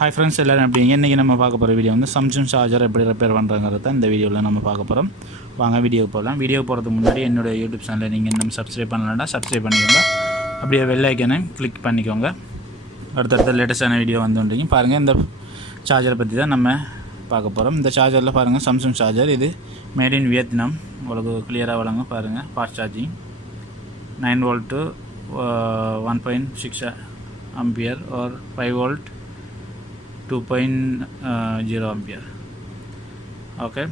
Hi friends, எல்லாரும் எப்படி இருக்கீங்க? இன்னைக்கு நம்ம பார்க்க போற வீடியோ வந்து Samsung சார்ஜர் எப்படி ரிப்பேர் பண்றங்கறத இந்த வீடியோல நம்ம பார்க்க போறோம். வாங்க வீடியோக்கு போலாம். வீடியோ போறதுக்கு முன்னாடி என்னோட YouTube சேனலை நீங்க இன்னும் Subscribe பண்ணலனா Subscribe பண்ணிக்கோங்க. அப்படியே பெல் ஐகானை கிளிக் பண்ணிக்கோங்க. அடுத்த லேட்டஸ்டான வீடியோ வந்துட்டீங்க. பாருங்க இந்த சார்ஜரை பத்தி தான் நம்ம பார்க்க போறோம். இந்த சார்ஜர்ல பாருங்க Samsung சார்ஜர் இது மேட் இன் வியட்நாம். உங்களுக்கு கிளியரா வழங்க பாருங்க. Fast charging 9 volt to 1.6 ampere or 5 volt 2.0 ampere. Okay,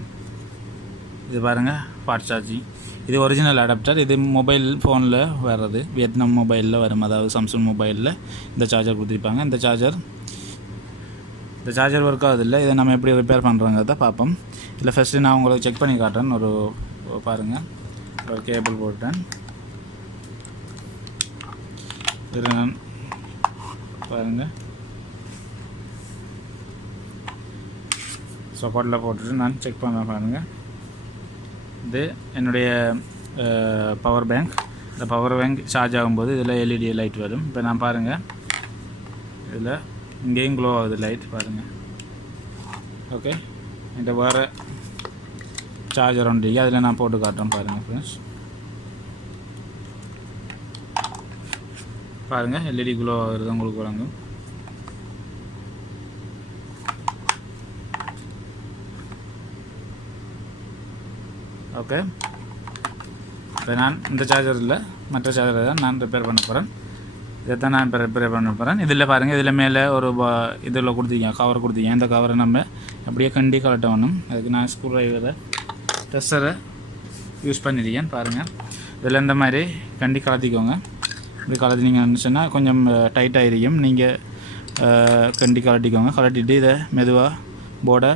இது பாருங்கள் ஃபாஸ்ட் சார்ஜிங். இது ஒரிஜினல் அடாப்டர். இது மொபைல் ஃபோனில் வர்றது, வியட்நாம் மொபைலில் வரும், அதாவது சாம்சங் மொபைலில் இந்த சார்ஜர் கொடுத்துருப்பாங்க. இந்த சார்ஜர் ஒர்க் ஆகுதில்லை. இதை நம்ம எப்படி ரிப்பேர் பண்ணுறோங்கிறத பார்ப்போம். இதில் ஃபஸ்ட்டு நான் உங்களுக்கு செக் பண்ணி காட்டுறேன். ஒரு பாருங்கள், ஒரு கேபிள் போட்டேன். இது நான் பாருங்கள் சப்போர்ட்டில் போட்டுட்டு நான் செக் பண்ண பாருங்கள். இது என்னுடைய பவர் பேங்க். இந்த பவர் பேங்க் சார்ஜ் ஆகும்போது இதில் எல்இடி லைட் வரும். இப்போ நான் பாருங்கள், இதில் இங்கேயும் க்ளோ ஆகுது லைட் பாருங்கள். ஓகே, இந்த வேறு சார்ஜர் ஒன்று அதில் நான் போட்டு காட்டுறேன் பாருங்கள் ஃப்ரெண்ட்ஸ். பாருங்கள் எல்இடி க்ளோ ஆகுறது உங்களுக்கு வழங்கும். ஓகே, இப்போ நான் இந்த சார்ஜர் இல்லை, மற்ற சார்ஜரை தான் நான் ரிப்பேர் பண்ண போகிறேன். இதை தான் நான் இப்போ ரிப்பேர் பண்ண போகிறேன். இதில் பாருங்கள், இதில் மேலே ஒரு இதில் கொடுத்தீங்க, கவர் கொடுத்தீங்க. இந்த கவரை நம்ம அப்படியே கண்டி கலட்ட வேணும். அதுக்கு நான் ஸ்க்ரூ ட்ரைவரை டெஸ்டரை யூஸ் பண்ணியிருக்கேன். பாருங்கள், இதில் இந்த மாதிரி கண்டி கலத்திக்கோங்க. இப்படி கலத்தினீங்கன்னு சொன்னால் கொஞ்சம் டைட்டாக இருக்கும். நீங்கள் கண்டி கலட்டிக்கோங்க. கலட்டிட்டு இதை மெதுவாக போர்டை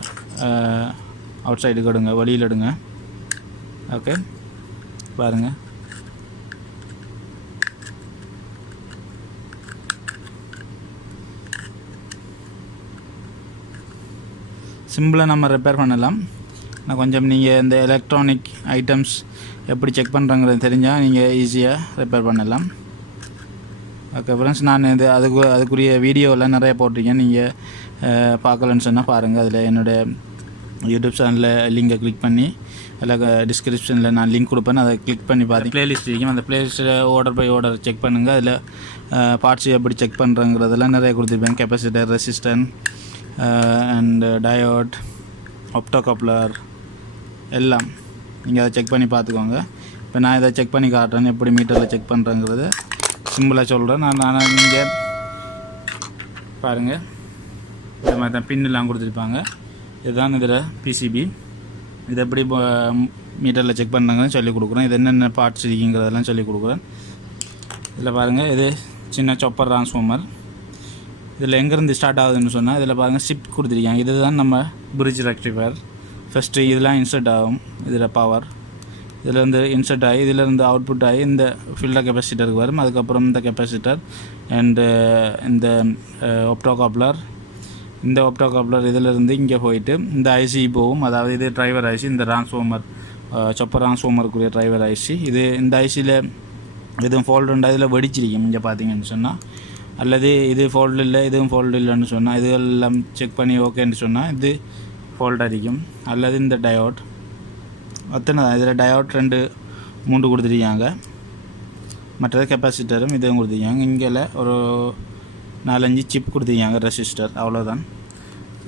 அவுட் சைடுக்கு எடுங்க, வெளியில் எடுங்க. ஓகே, பாருங்கள். சிம்பிளாக நம்ம ரிப்பேர் பண்ணலாம். நான் கொஞ்சம் நீங்கள் இந்த எலக்ட்ரானிக் ஐட்டம்ஸ் எப்படி செக் பண்ணுறாங்கிறது தெரிஞ்சால் நீங்கள் ஈஸியாக ரிப்பேர் பண்ணலாம். ஓகே ஃப்ரெண்ட்ஸ், நான் இது அதுக்குரிய வீடியோலாம் நிறைய போட்டிருக்கேன். நீங்கள் பார்க்கலன்னு சொன்னால் பாருங்கள். அதில் என்னோடய யூடியூப் சேனலில் லிங்கை கிளிக் பண்ணி அதில் டிஸ்கிரிப்ஷனில் நான் லிங்க் கொடுப்பேன். அதை கிளிக் பண்ணி பார்த்து ப்ளேலிஸ்ட் இருக்கும். அந்த ப்ளேலிஸ்ட்டில் ஆர்டர் பை ஆர்டர் செக் பண்ணுங்கள். அதில் பார்ட்ஸ் எப்படி செக் பண்ணுறங்கிறதெல்லாம் நிறைய கொடுத்துருப்பேன். Capacitor, resistance and diode, optocoupler எல்லாம் நீங்கள் அதை செக் பண்ணி பார்த்துக்கோங்க. இப்போ நான் இதை செக் பண்ணி காட்டுறேன், எப்படி மீட்டரில் செக் பண்ணுறேங்கிறது சிம்பிளாக சொல்கிறேன். நான் நீங்கள் பாருங்கள், இந்த மாதிரி தான் பின்னெலாம் கொடுத்துருப்பாங்க. இதுதான் இதில் பிசிபி. இது எப்படி மீட்டரில் செக் பண்ணுறாங்கன்னு சொல்லிக் கொடுக்குறேன். இது என்னென்ன பார்ட்ஸ் இருக்குங்கிறதெல்லாம் சொல்லிக் கொடுக்குறேன். இதில் பாருங்கள், இது சின்ன சாப்பர் ட்ரான்ஸ்ஃபார்மர். இதில் எங்கேருந்து ஸ்டார்ட் ஆகுதுன்னு சொன்னால் இதில் பாருங்கள் ஷிஃப்ட் கொடுத்துருக்காங்க. இதுதான் நம்ம பிரிட்ஜ் ரெக்டிஃபயர். ஃபஸ்ட்டு இதெல்லாம் இன்சர்ட் ஆகும். இதில் பவர் இதிலேருந்து இன்சர்ட் ஆகி இதிலேருந்து அவுட்புட் ஆகி இந்த ஃபில்டர் கெப்பாசிட்டருக்கு வரும். அதுக்கப்புறம் இந்த கெப்பாசிட்டர் அண்டு இந்த ஆப்டோகப்ளர், இந்த ஆப்டோகப்ளர் இதிலிருந்து இங்கே போயிட்டு இந்த ஐசி போகும். அதாவது இது டிரைவர் ஐசி, இந்த ட்ரான்ஸ்ஃபார்மர் சொப்பர் ட்ரான்ஸ்ஃபார்மருக்குரிய டிரைவர் ஐசி. இது இந்த ஐசியில் எதுவும் ஃபால்ட் உண்டா இதில் வெடிச்சிருக்கும் இங்கே பார்த்தீங்கன்னு சொன்னால், அல்லது இது ஃபால்ட் இல்லை இதுவும் ஃபால்ட் இல்லைன்னு சொன்னால், இதெல்லாம் செக் பண்ணி ஓகேன்னு சொன்னால் இது ஃபால்ட் அடிக்கும். அல்லது இந்த டயோட் அத்தனை தான். இதில் டயோட் 2-3 கொடுத்துருக்காங்க. மற்றது கெப்பாசிட்டரும் இதுவும் கொடுத்துருக்காங்க. இங்கே ஒரு 4-5 சிப் கொடுத்துருக்காங்க, ரெசிஸ்டர், அவ்வளோதான்.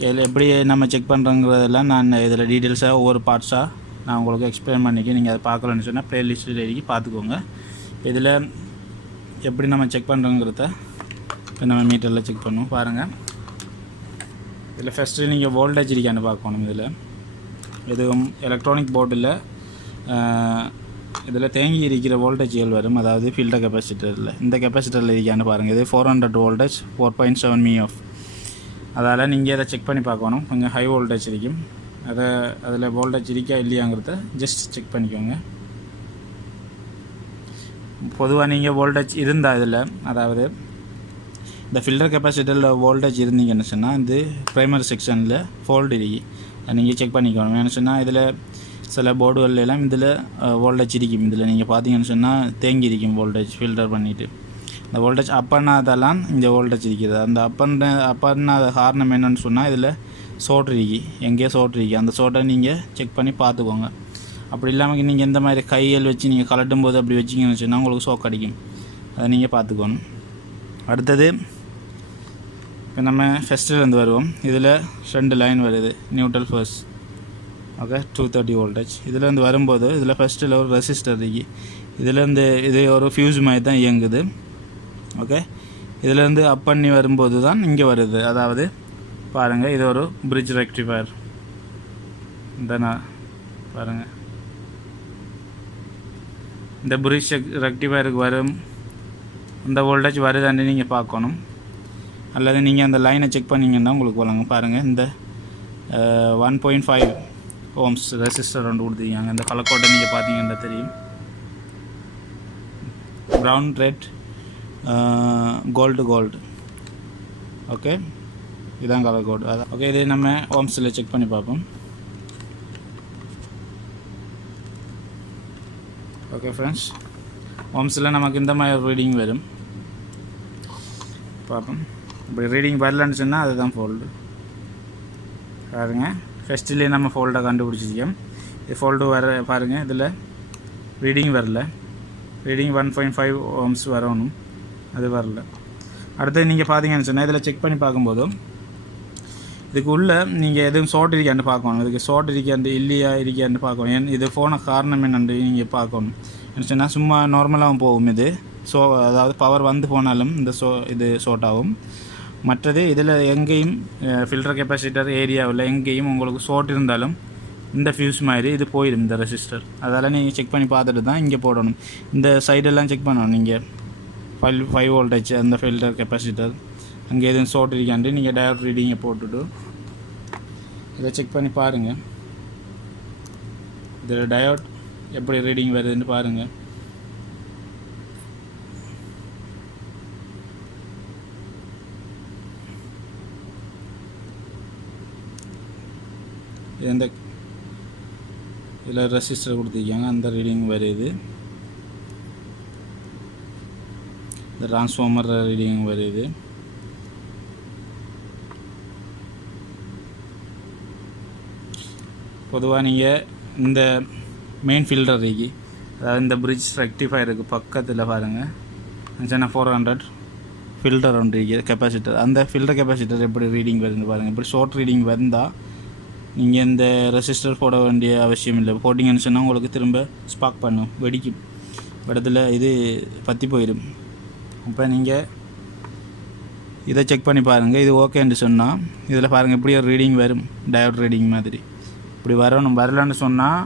இதில் எப்படி நம்ம செக் பண்ணுறோங்கிறதெல்லாம் நான் இதில் டீட்டெயில்ஸாக ஒவ்வொரு பார்ட்ஸாக நான் உங்களுக்கு எக்ஸ்பிளைன் பண்ணிக்க. நீங்கள் அதை பார்க்கலன்னு சொன்னால் ப்ளேலிஸ்ட்டில் எழுதி பார்த்துக்கோங்க. இதில் எப்படி நம்ம செக் பண்ணுறோங்கிறத இப்போ நம்ம மீட்டரில் செக் பண்ணுவோம். பாருங்கள், இதில் ஃபஸ்ட்டு நீங்கள் வோல்டேஜ் இருக்கான்னு பார்க்கணும். எதுவும் எலக்ட்ரானிக் போர்டில் இதில் தேங்கி இருக்கிற வோல்டேஜ்கள் வரும். அதாவது ஃபில்டர் கெப்பாசிட்டரில் இந்த கெப்பாசிட்டரில் இருக்கான்னு பாருங்கள். இது 400 வோல்டேஜ் 4.7 மிஎஃப். அதால் நீங்கள் இதை செக் பண்ணி பார்க்கணும். கொஞ்சம் ஹை வோல்டேஜ் இருக்கும். அதில் வோல்டேஜ் இருக்கா இல்லையாங்கிறத ஜஸ்ட் செக் பண்ணிக்கோங்க. பொதுவாக நீங்கள் வோல்டேஜ் இருந்தால் இதில், அதாவது இந்த ஃபில்டர் கெப்பாசிட்டரில் வோல்டேஜ் இருந்தீங்கன்னு சொன்னால் இந்த ப்ரைமரி செக்ஷனில் ஃபால்ட் இருக்கு, நீங்கள் செக் பண்ணிக்கணும். ஏன்னு சொன்னால் இதில் சில போர்டுகள் எல்லாம் இதில் வோல்டேஜ் இருக்கும். இதில் நீங்கள் பார்த்தீங்கன்னு சொன்னால் தேங்கி இருக்கும் வோல்டேஜ் ஃபில்டர் பண்ணிவிட்டு. இந்த வோல்டேஜ் அப் பண்ணாதெல்லாம் இங்கே வோல்டேஜ் இருக்குது. அந்த அப் பண்ணாத காரணம் என்னென்னு சொன்னால் இதில் சோட் இருக்கு, எங்கேயோ சோட் இருக்கு. அந்த சோட்டை நீங்கள் செக் பண்ணி பார்த்துக்கோங்க. அப்படி இல்லாமல் நீங்கள் இந்த மாதிரி கையில் வச்சு நீங்கள் கலட்டும் போது அப்படி வச்சிங்கன்னு சொன்னால் உங்களுக்கு ஷாக் அடிக்கும். அதை நீங்கள் பார்த்துக்கணும். அடுத்தது இப்போ நம்ம ஃபஸ்ட்டிலேருந்து வருவோம். இதில் 2 லைன் வருது, நியூட்ரல் ஃபர்ஸ்ட். Okay, 230 voltage. இதிலேருந்து வரும்போது இதில் ஃபஸ்ட்டில் ஒரு ரெசிஸ்டர் இருக்குது. இதிலேருந்து இது ஒரு ஃபியூஸ் மாதிரி தான் இயங்குது. ஓகே, இதிலேருந்து அப் பண்ணி வரும்போது தான் இங்கே வருது. அதாவது பாருங்கள், இது ஒரு பிரிட்ஜ் ரெக்டிஃபயர். இந்த பாருங்கள், இந்த பிரிட்ஜ் ரெக்டிஃபயருக்கு வரும் இந்த வோல்டேஜ் வருதான்னு நீங்கள் பார்க்கணும். அல்லது நீங்கள் அந்த லைனை செக் பண்ணிங்கன்னா உங்களுக்கு வழங்க. பாருங்கள், இந்த 1.5 ஓம்ஸ் ரெசிஸ்டர் ஒன்று கொடுத்துருக்காங்க. இந்த கலக்கோட்டை நீங்கள் பார்த்தீங்கன்னா தெரியும். Brown, red, gold. ஓகே, இதுதான் கலர் கோடு. அதான் ஓகே, இது நம்ம ஓம்ஸில் செக் பண்ணி பார்ப்போம். ஓகே ஃப்ரெண்ட்ஸ், ஓம்ஸில் நமக்கு இந்த மாதிரி ரீடிங் வரும். பார்ப்போம். இப்படி ரீடிங் வரலன்னு சொன்னால் அதுதான் ஃபோல்டு. பாருங்கள், ஃபஸ்ட்லேயே நம்ம ஃபோல்டை கண்டுபிடிச்சிருக்கோம். இது ஃபோல்டு வர பாருங்கள், இதில் ரீடிங் வரல. ரீடிங் 1.5 ஓம்ஸ் வரணும், அது வரல. அடுத்தது நீங்கள் பார்த்தீங்கன்னு சொன்னால் இதில் செக் பண்ணி பார்க்கும்போதும் இதுக்கு உள்ளே நீங்கள் எதுவும் ஷார்ட் இருக்கான்னு பார்க்கணும். இதுக்கு ஷார்ட் இருக்காண்டு இல்லையா இருக்கான்னு பார்க்கணும். ஏன் இது ஃபோனை காரணம் என்னன்னு நீங்கள் பார்க்கணும். என்ன சொன்னால் சும்மா நார்மலாகவும் போகும் இது. அதாவது பவர் வந்து போனாலும் இந்த இது ஷார்ட் ஆகும். மற்றது இதில் எங்கேயும் ஃபில்டர் கெப்பாசிட்டர் ஏரியாவில் எங்கேயும் உங்களுக்கு ஷார்ட் இருந்தாலும் இந்த ஃபியூஸ் மாதிரி இது போயிடும், இந்த ரெசிஸ்டர். அதெல்லாம் நீங்கள் செக் பண்ணி பார்த்துட்டு தான் இங்கே போடணும். இந்த சைடெல்லாம் செக் பண்ணணும். நீங்கள் 5 வோல்டேஜ் அந்த ஃபில்டர் கெப்பாசிட்டர் அங்கே எதுவும் ஷார்ட் இருக்காண்டு நீங்கள் டயோட் ரீடிங்கை போட்டுட்டு இதை செக் பண்ணி பாருங்கள். இதில் டயோட் எப்படி ரீடிங் வருதுன்னு பாருங்கள். எந்த இதில் ரெசிஸ்டர் கொடுத்துருக்காங்க, அந்த ரீடிங் வருது. இந்த டிரான்ஸ்ஃபார்மர் ரீடிங் வருது. பொதுவாக நீங்கள் இந்த மெயின் ஃபில்டர் இருக்கு, அதாவது இந்த பிரிட்ஜ் ரெக்டிஃபயருக்கு பக்கத்தில் பாருங்கள், சின்ன 400 ஃபில்டர் ஒன்று இருக்குது, கெப்பாசிட்டர். அந்த ஃபில்டர் கெப்பாசிட்டர் எப்படி ரீடிங் வருதுன்னு பாருங்கள். இப்படி ஷார்ட் ரீடிங் வந்தால் நீங்கள் இந்த ரெசிஸ்டர் போட வேண்டிய அவசியம் இல்லை. போட்டிங்கன்னு சொன்னால் உங்களுக்கு திரும்ப ஸ்பார்க் பண்ணும், வெடிக்கும். இடத்துல இது பற்றி போயிடும். இப்போ நீங்கள் இதை செக் பண்ணி பாருங்கள். இது ஓகேன்னு சொன்னால் இதில் பாருங்கள் இப்படி ஒரு ரீடிங் வரும், டயோட் ரீடிங் மாதிரி. இப்படி வரணும். வரலன்னு சொன்னால்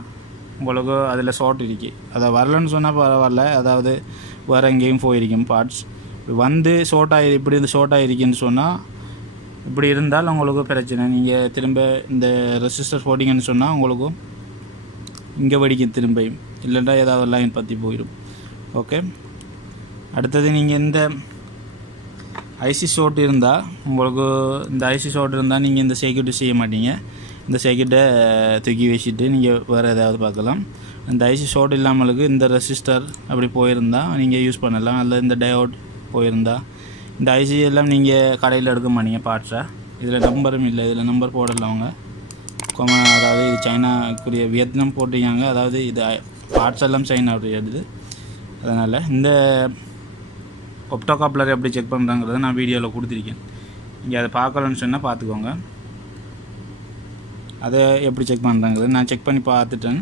உங்களுக்கு அதில் ஷார்ட் இருக்கு. அதை வரலன்னு சொன்னால் பரவாயில்ல, அதாவது வேறு எங்கேயும் போயிருக்கும் பார்ட்ஸ். இப்படி வந்து இப்படி இது ஷார்ட் ஆகிருக்குன்னு சொன்னால் இப்படி இருந்தால் உங்களுக்கு பிரச்சனை. நீங்கள் திரும்ப இந்த ரெசிஸ்டர் போட்டிங்கன்னு சொன்னால் உங்களுக்கும் இங்கே வெடிக்கும் திரும்ப, இல்லைன்னா ஏதாவது லைன் பற்றி போயிடும். ஓகே, அடுத்தது நீங்கள் இந்த ஐசி ஷார்ட் இருந்தால் உங்களுக்கு இந்த ஐசி ஷார்ட் இருந்தால் நீங்கள் இந்த சர்க்யூட் செய்ய மாட்டீங்க. இந்த சர்க்யூட்டை தூக்கி வச்சுட்டு நீங்கள் வேறு ஏதாவது பார்க்கலாம். இந்த ஐசி ஷார்ட் இல்லாமலுக்கு இந்த ரெசிஸ்டர் அப்படி போயிருந்தால் நீங்கள் யூஸ் பண்ணலாம். அல்லது இந்த டயோட் போயிருந்தால் இந்த ஐசி எல்லாம் நீங்கள் கடையில் எடுக்க மாட்டீங்க பார்ட்ஸை. இதில் நம்பரும் இல்லை, இதில் நம்பர் போடலை அவங்க. அதாவது இது சைனாக்குரிய வியட்நாம் போட்டிருக்காங்க. அதாவது இது பார்ட்ஸ் எல்லாம் சைனாவுடையது. அதனால் இந்த ஒப்டோகாப்லர் எப்படி செக் பண்ணுறாங்கிறத நான் வீடியோவில் கொடுத்துருக்கேன். நீங்கள் அதை பார்க்கலன்னு சொன்னால் பார்த்துக்கோங்க. அதை எப்படி செக் பண்ணுறாங்கிறது நான் செக் பண்ணி பார்த்துட்டேன்.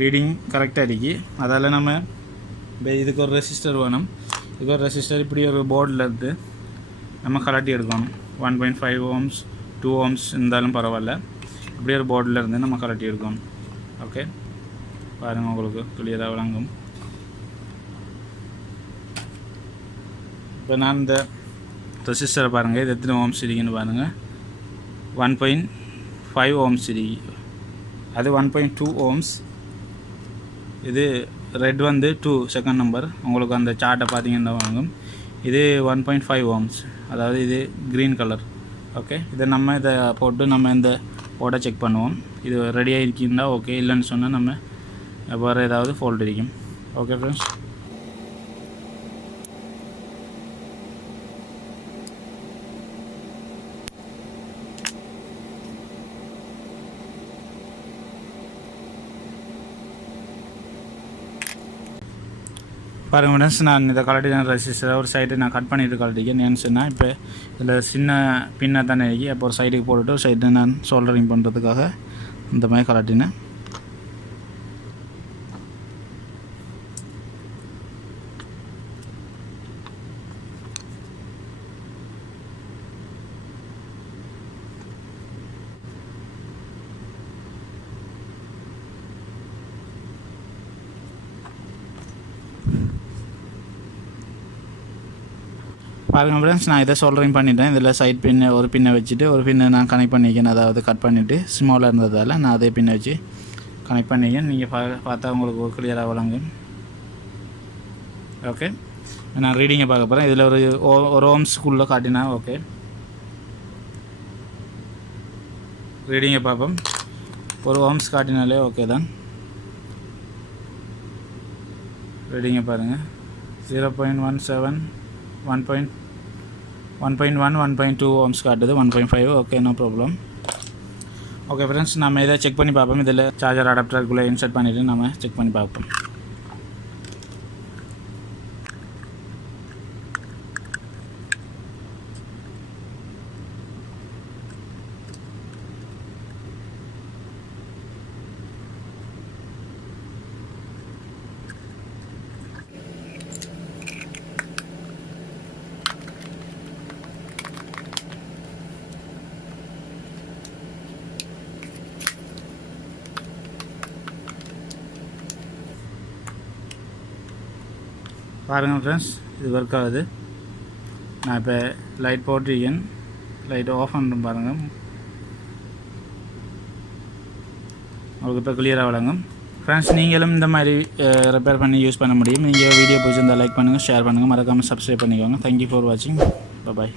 ரீடிங் கரெக்டாக இருக்கு. அதால் நம்ம இதுக்கு ஒரு ரெசிஸ்டர் வேணும். இதுக்கு ஒரு ரெசிஸ்டர் இப்படி ஒரு போர்டில் இருந்து நம்ம கலட்டி எடுக்கணும். 1.5 ஓம்ஸ் 2 ஓம்ஸ் இருந்தாலும் பரவாயில்ல, இப்படி ஒரு போர்டில் இருந்து நம்ம கலட்டி எடுக்கணும். ஓகே, பாருங்கள், உங்களுக்கு கிளியராக விளங்கும். இப்போ நான் இந்த ரெசிஸ்டரை பாருங்கள், இது எத்தனை ஓம்ஸ் இருக்குன்னு பாருங்கள். 1.5 ஓம்ஸ் இருக்கு. அது 1.2 ஓம்ஸ். இது ரெட் வந்து 2 செகண்ட் நம்பர். உங்களுக்கு அந்த சார்ட்டை பார்த்தீங்கன்னா வாங்கும். இது 1.5 ஓம்ஸ், அதாவது இது க்ரீன் கலர். ஓகே, இதை நம்ம இதை போட்டு நம்ம இந்த போர்டை செக் பண்ணுவோம். இது ரெடியாக இருக்குன்னா ஓகே, இல்லைன்னு சொன்னால் நம்ம வேறு ஏதாவது ஃபால்ட் இருக்கும். ஓகே ஃப்ரெண்ட்ஸ், பாருங்கள் ஃப்ரெண்ட்ஸ், நான் இதை கலட்டின ரெசிஸ்டரை ஒரு சைடு நான் கட் பண்ணிவிட்டு கலட்டிக்கேன். ஏன்னு சொன்னால் இப்போ இதில் சின்ன பின்ன தானே இருக்கு. அப்போ ஒரு சைடுக்கு போட்டுட்டு ஒரு சைடு நான் சோல்டரிங் பண்ணுறதுக்காக இந்த மாதிரி கலட்டினேன். பாருங்கள் ஃப்ரெண்ட்ஸ், நான் இதை சோல்டரிங் பண்ணிட்டேன். இதில் சைட் பின்னை ஒரு பின்னை வச்சுட்டு ஒரு பின்னை நான் கனெக்ட் பண்ணிக்கேன். அதாவது கட் பண்ணிவிட்டு ஸ்மாலாக இருந்ததால் நான் அதே பின்னை வச்சு கனெக்ட் பண்ணிக்கேன். நீங்கள் பார்த்தா உங்களுக்கு ஒரு கிளியராக வழங்கும். ஓகே, நான் ரீடிங்கை பார்க்க போகிறேன். இதில் ஒரு ஓம்ஸ்குள்ளே காட்டினா ஓகே. ரீடிங்கை பார்ப்போம். ஒரு ஓம்ஸ் காட்டினாலே ஓகே தான். ரீடிங்கை பாருங்கள். 0.17 1.1 1.2 ஓம்ஸ் காட்டுது. 1.5 okay, no problem. Okay friends, நம்ம இதை செக் பண்ணி பார்ப்போம். இதில் சார்ஜர் அடாப்டருக்குள்ளே இன்சர்ட் பண்ணிவிட்டு நம்ம செக் பண்ணி பார்ப்போம். பாருங்கள் ஃப்ரெண்ட்ஸ், இது ஒர்க் ஆகுது. நான் இப்போ லைட் போட்டிருக்கேன். லைட் ஆஃப் பண்ணுறேன் பாருங்கள். உங்களுக்கு இப்போ கிளியராக வழங்கும். ஃப்ரெண்ட்ஸ், நீங்களும் இந்த மாதிரி ரிப்பேர் பண்ணி யூஸ் பண்ண முடியும். நீங்கள் வீடியோ பிடிச்சிருந்தால் லைக் பண்ணுங்கள், ஷேர் பண்ணுங்கள், மறக்காமல் சப்ஸ்கிரைப் பண்ணிக்கோங்க. தேங்க்யூ ஃபார் வாட்சிங். பாய்.